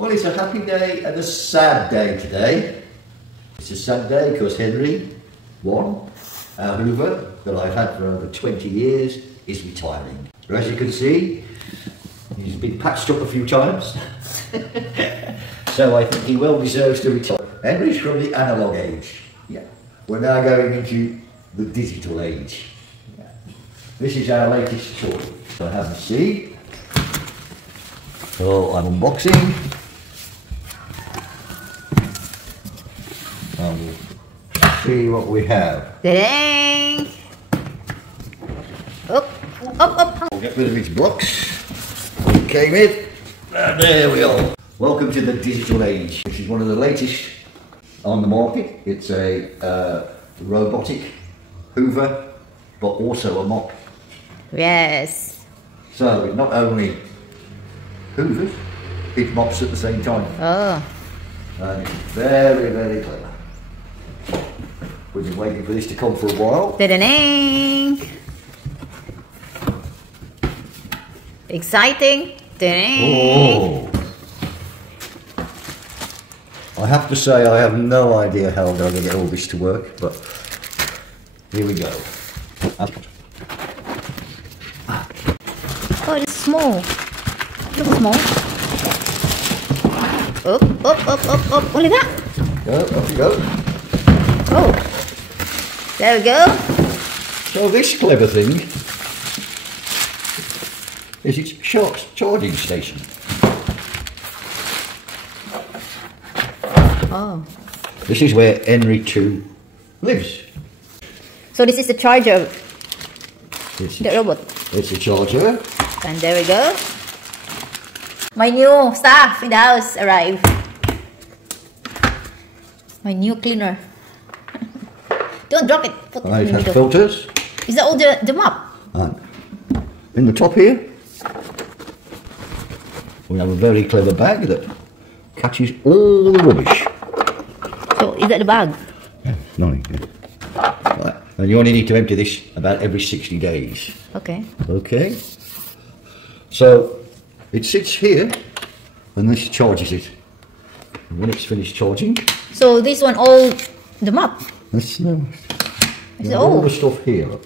Well, it's a happy day and a sad day today. It's a sad day because Henry, our Hoover, that I've had for over 20 years, is retiring. As you can see, he's been patched up a few times. So I think he well deserves to retire. Henry's from the analogue age. Yeah. We're now going into the digital age. Yeah. This is our latest toy. So have a seat. So I'm unboxing. See what we have. Ta-dang! Up. We'll get rid of these blocks. We came in. And there we are. Welcome to the digital age. This is one of the latest on the market. It's a robotic Hoover, but also a mop. Yes. So it not only hoovers, it mops at the same time. Oh. And it's very, very clever. We've been waiting for this to come for a while. Ta-dang! Exciting. Ta-dang! Oh. I have to say I have no idea how I'm going to get all this to work, but here we go. Oh, it's small. Looks small. Up. Only that. Go, off you go. Oh. There we go. So this clever thing is its charging station. Oh. This is where Henry 2 lives. So this is the charger. The robot. It's a charger. And there we go. My new staff in the house arrived. My new cleaner. Don't drop it. Put it in It the has middle. filters. Is that all the mop? And in the top here, we have a very clever bag that catches all the rubbish. So is that the bag? Yeah, nothing. Yeah. Right. And you only need to empty this about every 60 days. Okay. Okay. So it sits here and this charges it. And when it's finished charging, So this one all the mop. that's Is it all all? the stuff here. Look,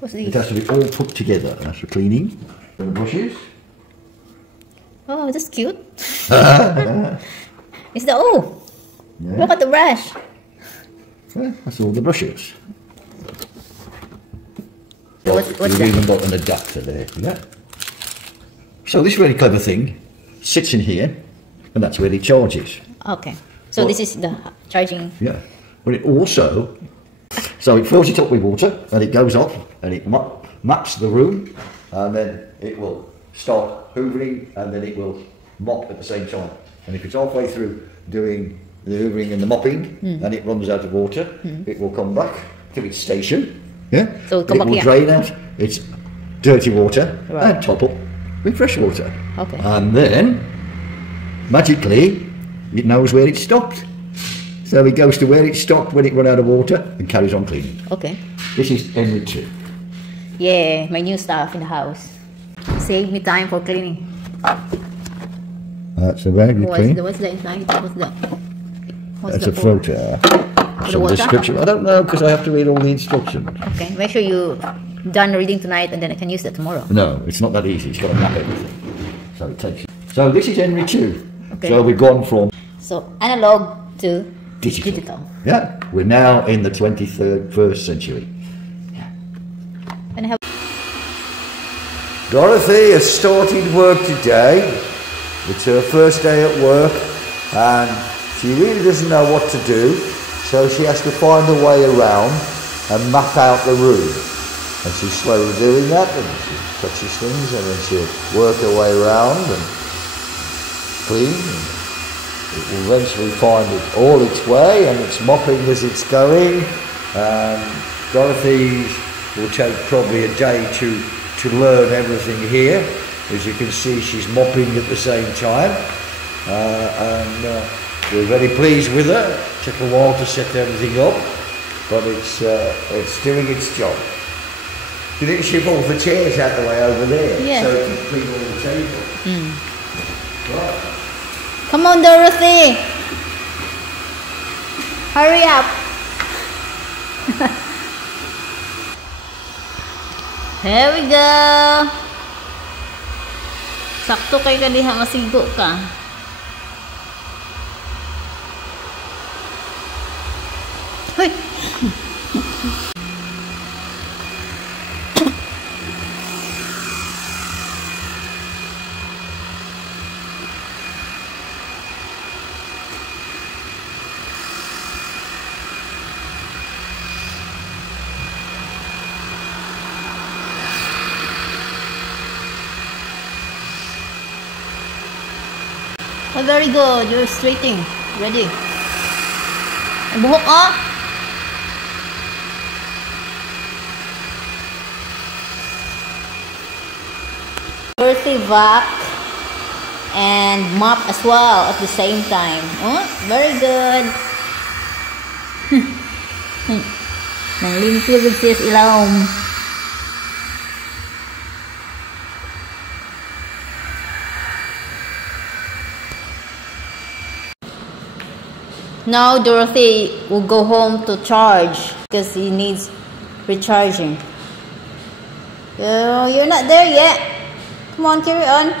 What's it this? has to be all put together. That's for cleaning. And the brushes. Oh, that's cute. Is that all? Yeah. Look at the brush. Yeah, that's all the brushes. So what's We've that? even got an adapter there. Yeah. So this very clever thing sits in here, and that's where it charges. Okay. So Well- this is the charging. Yeah. But it also, so it fills it up with water, and it goes off, and it maps the room, and then it will start hoovering, and then it will mop at the same time. And if it's halfway through doing the hoovering and the mopping, and it runs out of water, it will come back to its station. Yeah. So it'll come it back will here. drain out its dirty water Right. and top up with fresh water. Okay. And then, magically, it knows where it stopped. So it goes to where it stopped when it ran out of water and carries on cleaning. Okay. This is Henry 2. Yeah, my new staff in the house. Save me time for cleaning. That's the bag you clean. What's the inside? What's that? What's That's a the filter. Some water? description. I don't know because I have to read all the instructions. Okay, make sure you done reading tonight and then I can use that tomorrow. No, it's not that easy. It's got to map everything. So it takes. So this is Henry 2. Okay. So we've gone from So analog to digital. Yeah, we're now in the 21st century. And I have Dorothy has started work today. It's her first day at work and she really doesn't know what to do, so she has to find a way around and map out the room. And she's slowly doing that, and she touches things and then she'll work her way around and clean. And it will eventually find it all its way and it's mopping as it's going. Dorothy will take probably a day to learn everything here. As you can see, she's mopping at the same time, and we're very pleased with her. It took a while to set everything up, but it's doing its job. You think she pulled the chairs out the way over there, Yeah. so it can clean all the table. Right. Come on, Dorothy. Hurry up. Here we go. Sakto kay ka diha masigo ka. Hoy. Oh, very good. You're straighting. Ready. Ang buhok, oh. Dirty vac and mop as well at the same time. Oh, very good. Nang limpyo gud siya sa ilawom. Now Dorothy will go home to charge because he needs recharging. Oh, you're not there yet. Come on, carry on.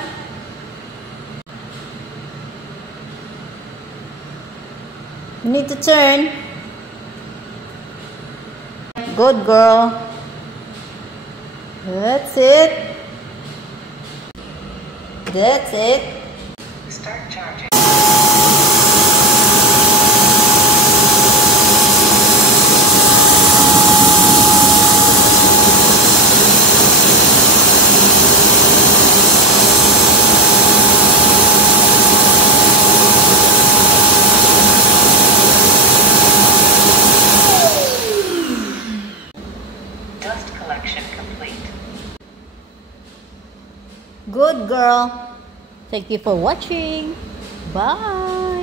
You need to turn. Good girl. That's it. That's it. Start charging. Dust collection complete. Good girl. Thank you for watching. Bye.